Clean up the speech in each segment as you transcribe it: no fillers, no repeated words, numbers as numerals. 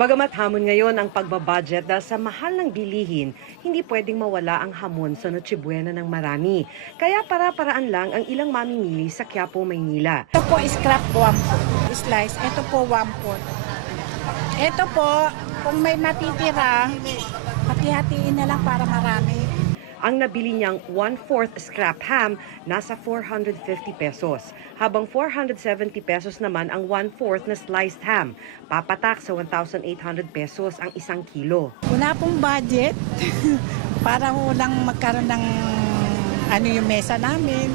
Bagamat hamon ngayon ang pagbabudget dahil sa mahal ng bilihin, hindi pwedeng mawala ang hamon sa Noche Buena ng marami. Kaya para-paraan lang ang ilang mamimili sa Quiapo, Maynila. Ito po scrap 1 slice, ito po 1/4. Ito po, kung may natitira, hati-hatiin na lang para marami. Ang nabili niyang 1/4 scrap ham nasa 450 pesos, habang 470 pesos naman ang 1/4 na sliced ham. Papatak sa 1,800 pesos ang isang kilo. Wala pong budget para lang magkaroon ng yung mesa namin.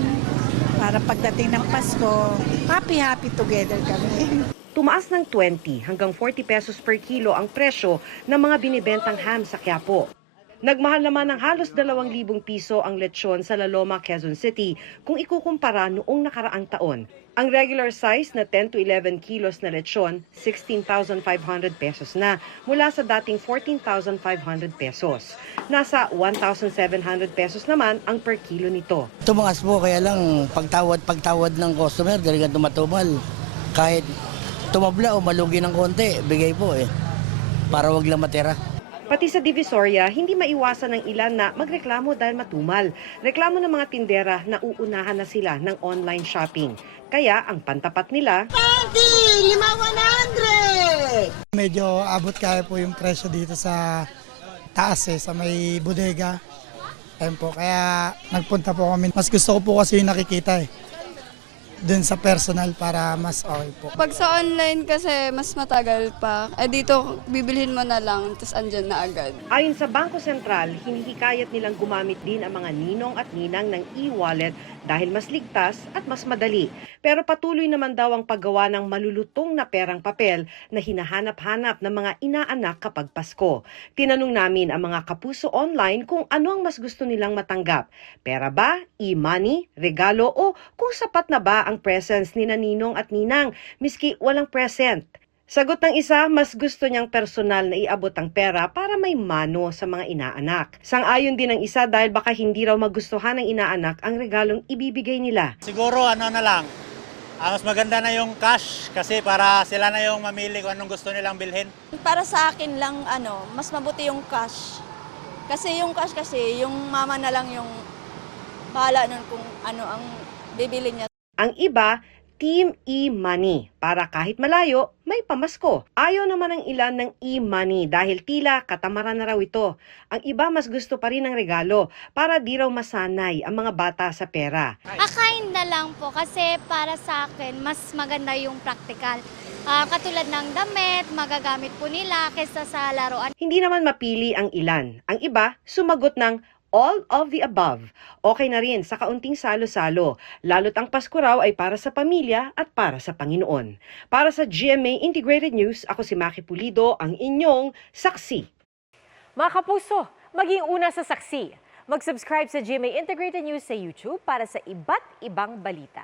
Para pagdating ng Pasko, happy together kami. Tumaas ng 20 hanggang 40 pesos per kilo ang presyo ng mga binibentang ham sa Quiapo. Nagmahal naman ng halos 2,000 piso ang lechon sa La Loma, Quezon City kung ikukumpara noong nakaraang taon. Ang regular size na 10 to 11 kilos na lechon, 16,500 pesos na mula sa dating 14,500 pesos. Nasa 1,700 pesos naman ang per kilo nito. Tumaas po kaya lang pagtawad ng customer talagang tumatumal. Kahit tumabla o malugi ng konti, bigay po para wag lang matira. Pati sa Divisoria, hindi maiwasan ng ilan na magreklamo dahil matumal. Reklamo ng mga tindera na uunahan na sila ng online shopping. Kaya ang pantapat nila, 5,100! Medyo abot kaya po yung presyo dito sa taas sa may bodega. Ayun po, kaya nagpunta po kami. Mas gusto ko po kasi yung nakikita dun sa personal para mas okay po. Pag sa online kasi mas matagal pa. Dito bibilhin mo na lang, tapos andyan na agad. ayon sa Bangko Sentral, hinihikayat nilang gumamit din ang mga ninong at ninang ng e-wallet dahil mas ligtas at mas madali. Pero patuloy naman daw ang paggawa ng malulutong na perang papel na hinahanap-hanap ng mga inaanak kapag Pasko. Tinanong namin ang mga kapuso online kung ano ang mas gusto nilang matanggap. Pera ba, e-money, regalo o kung sapat na ba ang presents ni Ninong at Ninang miski walang present. Sagot ng isa, mas gusto niyang personal na iabot ang pera para may mano sa mga inaanak. Sang-ayon din ng isa dahil baka hindi raw magustuhan ng inaanak ang regalong ibibigay nila. Siguro na lang, mas maganda na yung cash kasi para sila na yung mamili kung anong gusto nilang bilhin. Para sa akin lang, mas mabuti yung cash. Kasi yung cash yung mama na lang yung bahala nun kung ano ang bibili niya. Ang iba, Team e-money para kahit malayo, may pamasko. Ayaw naman ng ilan ng e-money dahil tila katamaran na raw ito. Ang iba mas gusto pa rin ng regalo para di raw masanay ang mga bata sa pera. Akain na lang po kasi para sa akin mas maganda yung practical. Katulad ng damit, magagamit po nila kaysa sa laruan. Hindi naman mapili ang ilan. Ang iba, sumagot ng all of the above. Okay na rin sa kaunting salo-salo. Lalo't ang Pasko raw ay para sa pamilya at para sa Panginoon. Para sa GMA Integrated News, ako si Maki Pulido, ang inyong saksi. Mga kapuso, maging una sa saksi. Mag-subscribe sa GMA Integrated News sa YouTube para sa iba't ibang balita.